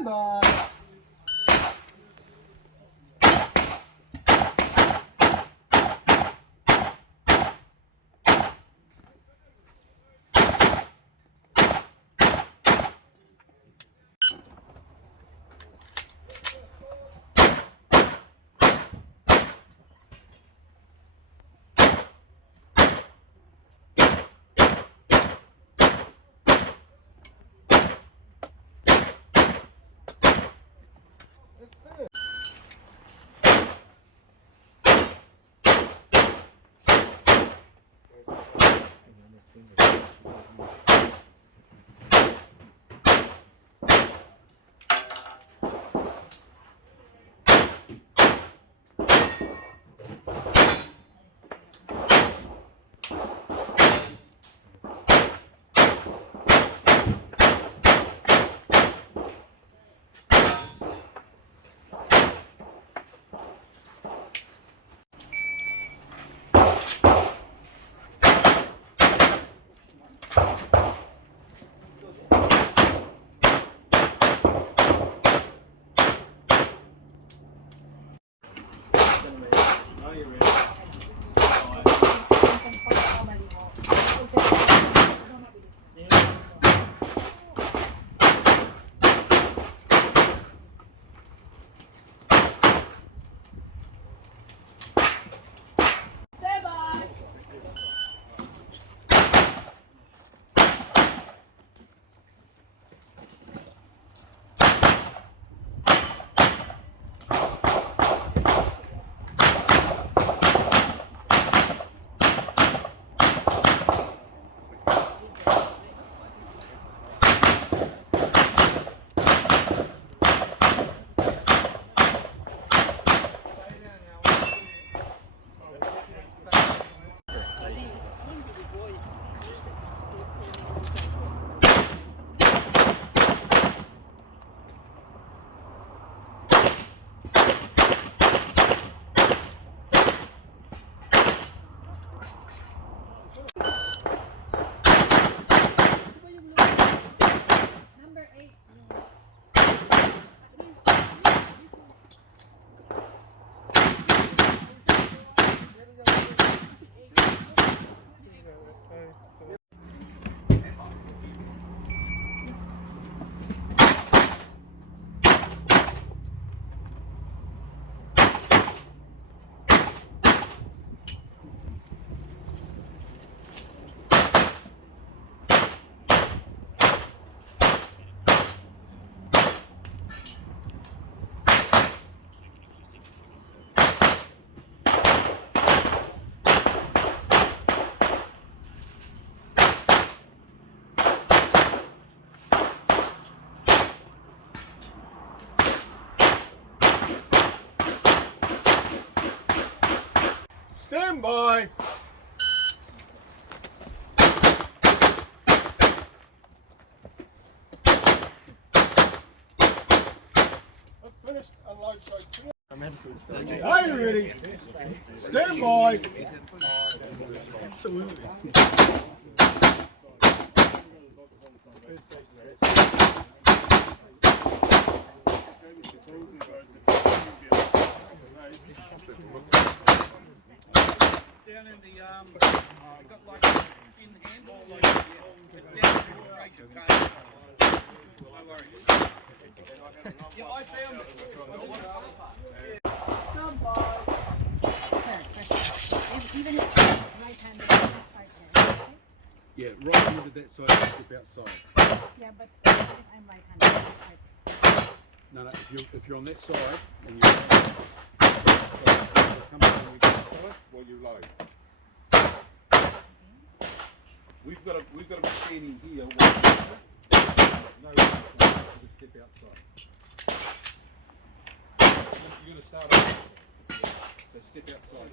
Stand by. Stand by. I've finished unload so are you ready? Stand by. Absolutely. Down in the got like in the handball, like it's down in the registration card. No worries. Yeah, I found it. Stand by. Sir, even if it's right-handed, just right-handed. Yeah, right into that side, step outside. Yeah, but if I'm right-handed, just right. No, if you're on that side and you're come on and we go side while you load. We've got to be standing here while no, just step outside. You're going to start off. So step outside.